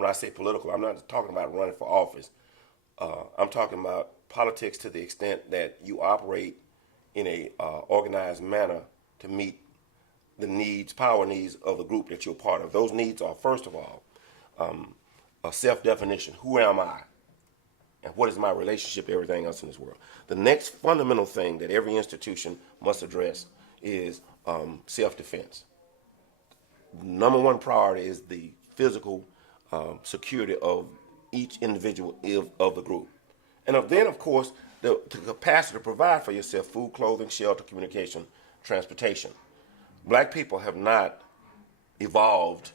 when I say political, I'm not talking about running for office. I'm talking about politics to the extent that you operate in a organized manner to meet the needs, power needs of the group that you're part of. Those needs are, first of all, a self-definition. Who am I? And what is my relationship to everything else in this world? The next fundamental thing that every institution must address is self-defense. Number one priority is the physical security of each individual of the group. And then, of course, the capacity to provide for yourself food, clothing, shelter, communication, transportation. Black people have not evolved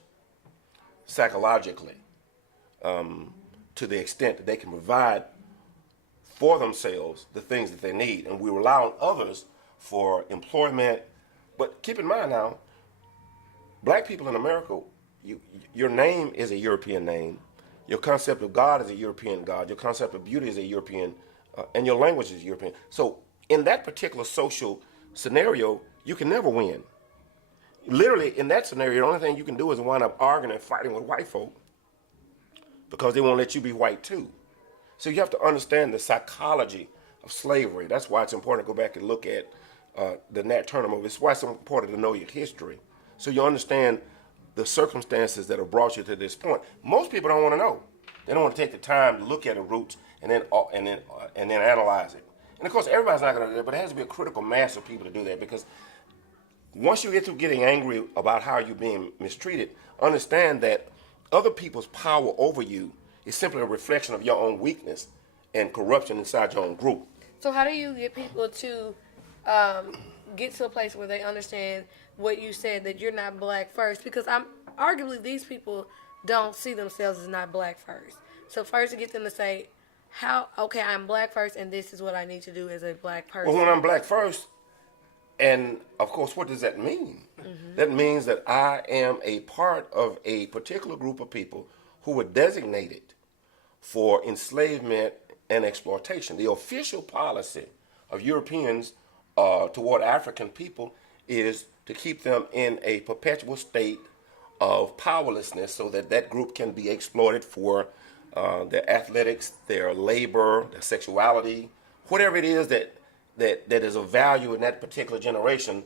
psychologically to the extent that they can provide for themselves the things that they need. And we rely on others for employment. But keep in mind now, black people in America, your name is a European name. Your concept of God is a European God. Your concept of beauty is a European, and your language is European. So in that particular social scenario, you can never win. Literally, in that scenario, the only thing you can do is wind up arguing and fighting with white folk because they won't let you be white too. So you have to understand the psychology of slavery. That's why it's important to go back and look at the Nat Turner movie. It's why it's so important to know your history, so you understand the circumstances that have brought you to this point. Most people don't want to know. They don't want to take the time to look at the roots and then analyze it. And of course, everybody's not going to do that, but it has to be a critical mass of people to do that, because once you get through getting angry about how you're being mistreated, understand that other people's power over you is simply a reflection of your own weakness and corruption inside your own group. So how do you get people to get to a place where they understand what you said, that you're not black first? Because arguably these people don't see themselves as not black first. So first to get them to say, I'm black first and this is what I need to do as a black person. Well, when I'm black first, and of course, what does that mean? Mm-hmm. That means that I am a part of a particular group of people who were designated for enslavement and exploitation. The official policy of Europeans toward African people is to keep them in a perpetual state of powerlessness so that that group can be exploited for their athletics, their labor, their sexuality, whatever it is that is of value in that particular generation.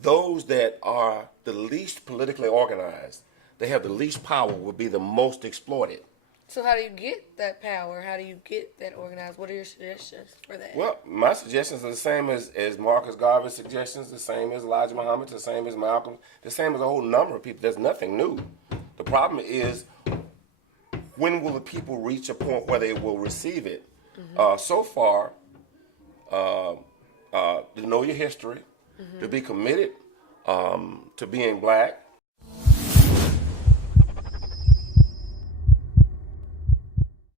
Those that are the least politically organized, they have the least power, will be the most exploited. So how do you get that power? How do you get that organized? What are your suggestions for that? Well, my suggestions are the same as Marcus Garvey's suggestions, the same as Elijah Muhammad's, the same as Malcolm, the same as a whole number of people. There's nothing new. The problem is, when will the people reach a point where they will receive it? Mm-hmm. So far, to know your history, mm-hmm. to be committed to being black,